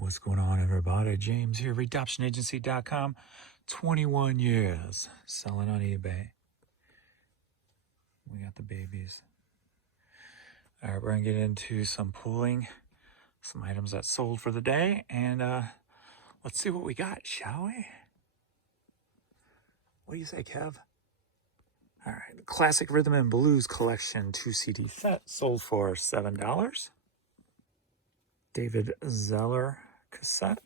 What's going on, everybody? James here, redoptionagency.com. 21 years selling on eBay. We got the babies. All right, we're going to get into some pooling, some items that sold for the day, and let's see what we got, shall we? What do you say, Kev? All right, the Classic Rhythm and Blues Collection 2 CD set sold for $7. David Zeller cassette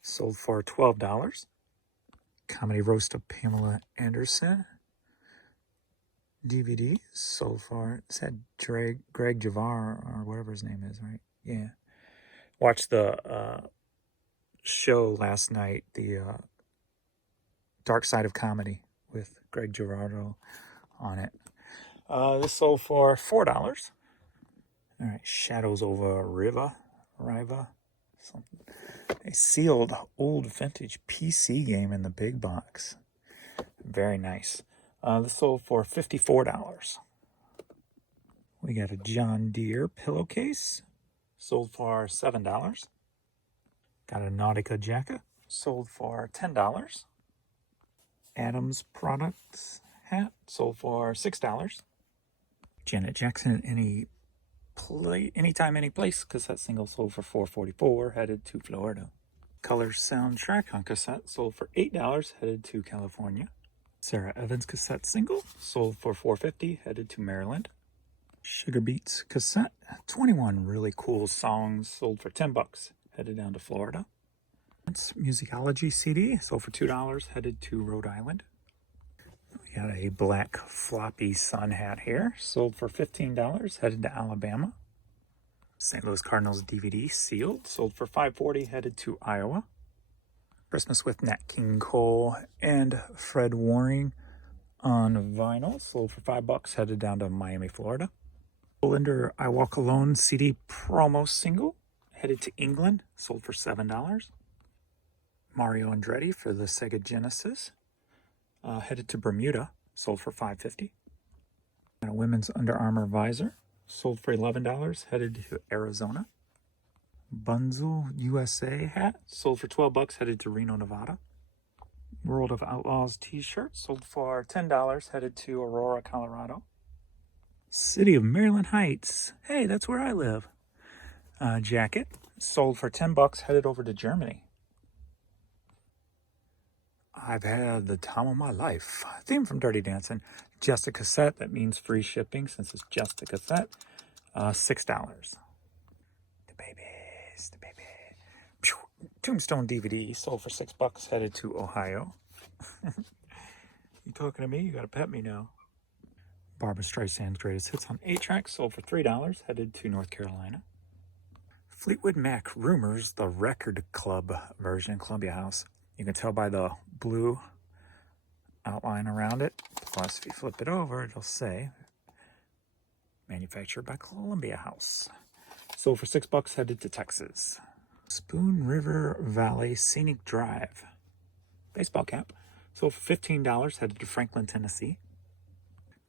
sold for $12. Comedy Roast of Pamela Anderson DVD sold for, it said Greg Javar or whatever his name is, right? Yeah. Watched the show last night, the Dark Side of Comedy with Greg Girardo on it. This sold for $4. All right, Shadows Over Riva. Something. A sealed old vintage PC game in the big box. Very nice. This sold for $54. We got a John Deere pillowcase. Sold for $7. Got a Nautica jacket. Sold for $10. Adams Products hat. Sold for $6. Janet Jackson, Anytime, Any Place cassette single sold for $4.44, headed to Florida. Color Soundtrack on cassette sold for $8, headed to California. Sarah Evans cassette single sold for $4.50, headed to Maryland. Sugar Beats cassette, 21 really cool songs sold for $10, headed down to Florida. Musicology CD sold for $2, headed to Rhode Island. We got a black floppy sun hat here, sold for $15, headed to Alabama. St. Louis Cardinals DVD sealed, sold for $5.40, headed to Iowa. Christmas with Nat King Cole and Fred Waring on vinyl, sold for $5, headed down to Miami, Florida. Belinda I Walk Alone CD promo single, headed to England, sold for $7. Mario Andretti for the Sega Genesis, headed to Bermuda, sold for $5.50. And a women's Under Armour visor, sold for $11, headed to Arizona. Bunzel USA hat, sold for $12, headed to Reno, Nevada. World of Outlaws t-shirt, sold for $10, headed to Aurora, Colorado. City of Maryland Heights, hey, that's where I live. Jacket, sold for $10, headed over to Germany. I've had the time of my life. Theme from Dirty Dancing. Just a cassette, that means free shipping since it's just a cassette. $6. The baby. Tombstone DVD sold for $6, headed to Ohio. You talking to me? You gotta pet me now. Barbra Streisand's Greatest Hits on 8-track sold for $3, headed to North Carolina. Fleetwood Mac Rumors, the Record Club version, Columbia House. You can tell by the blue outline around it. Plus, if you flip it over, it'll say manufactured by Columbia House. Sold for $6, headed to Texas. Spoon River Valley Scenic Drive baseball cap, sold for $15, headed to Franklin, Tennessee.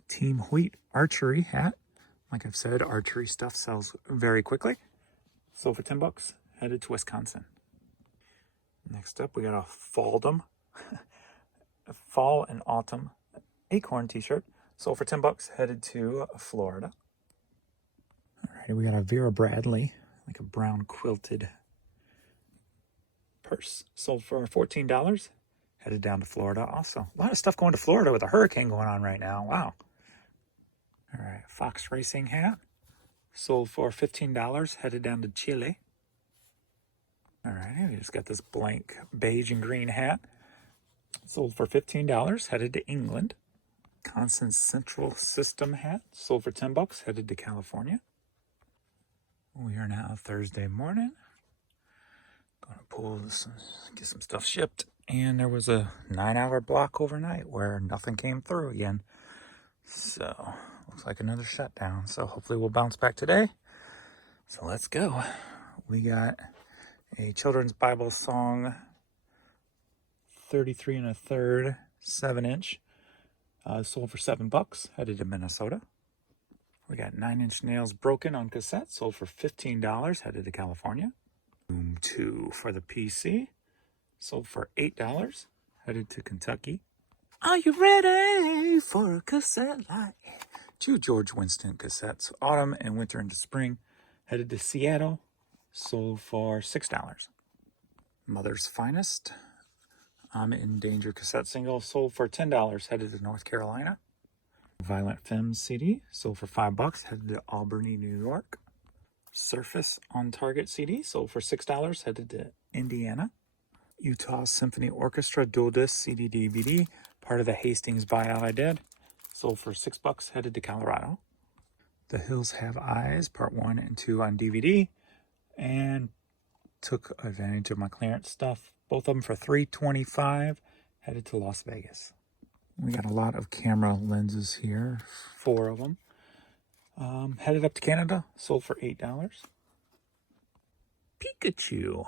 Team Wheat archery hat. Like I've said, archery stuff sells very quickly. Sold for $10, headed to Wisconsin. Next up, we got a Faldom, a fall and autumn acorn t-shirt, sold for $10, headed to Florida. All right, we got a Vera Bradley, like a brown quilted purse, sold for $14, headed down to Florida also. A lot of stuff going to Florida with a hurricane going on right now. Wow. All right, Fox Racing hat, sold for $15, headed down to Chile. All right, we just got this blank beige and green hat, sold for $15, headed to England. Constant Central System hat, sold for $10, headed to California. We are now Thursday morning. Gonna pull this, get some stuff shipped. And there was a 9-hour block overnight where nothing came through again. So, looks like another shutdown. So hopefully we'll bounce back today. So let's go. We got a children's Bible song, 33 1/3, 7-inch. Sold for $7, headed to Minnesota. We got 9 Inch Nails Broken on cassette, sold for $15, headed to California. Boom 2. 2 for the PC. Sold for $8. Headed to Kentucky. Are you ready for a cassette light? 2 George Winston cassettes. Autumn and winter into spring. Headed to Seattle. Sold for $6. Mother's Finest. I'm in Danger cassette single. Sold for $10. Headed to North Carolina. Violent Femmes CD. Sold for $5. Headed to Albany, New York. Surface on Target CD. Sold for $6. Headed to Indiana. Utah Symphony Orchestra dual disc CD DVD. Part of the Hastings buyout I did. Sold for $6. Headed to Colorado. The Hills Have Eyes Part 1 and 2 on DVD. And took advantage of my clearance stuff. Both of them for $3.25. Headed to Las Vegas. We got a lot of camera lenses here. 4 of them. Headed up to Canada. Sold for $8. Pikachu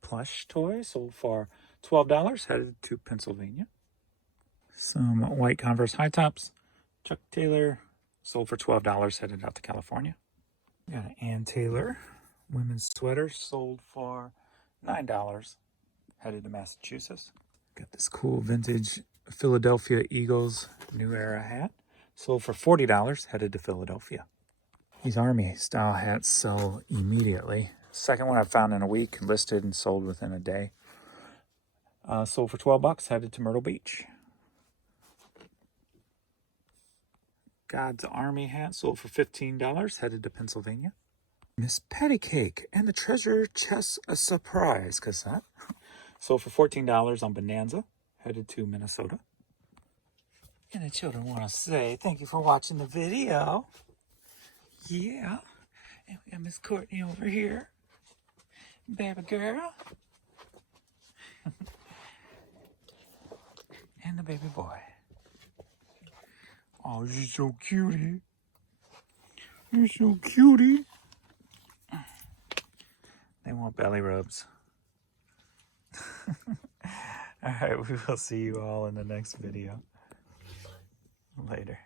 plush toy. Sold for $12. Headed to Pennsylvania. Some white Converse high tops. Chuck Taylor. Sold for $12. Headed out to California. We got an Ann Taylor women's sweater. Sold for $9. Headed to Massachusetts. Got this cool vintage Philadelphia Eagles New Era hat. Sold for $40. Headed to Philadelphia. These Army style hats sell immediately. Second one I found in a week, listed and sold within a day. Sold for $12. Headed to Myrtle Beach. God's Army hat sold for $15. Headed to Pennsylvania. Miss Pettycake and the Treasure Chest a Surprise cassette. Sold for $14 on Bonanza. Headed to Minnesota. And the children want to say thank you for watching the video. Yeah. And we got Miss Courtney over here. Baby girl. And the baby boy. Oh, you're so cutie. You're so cutie. They want belly rubs. All right, we will see you all in the next video. Later.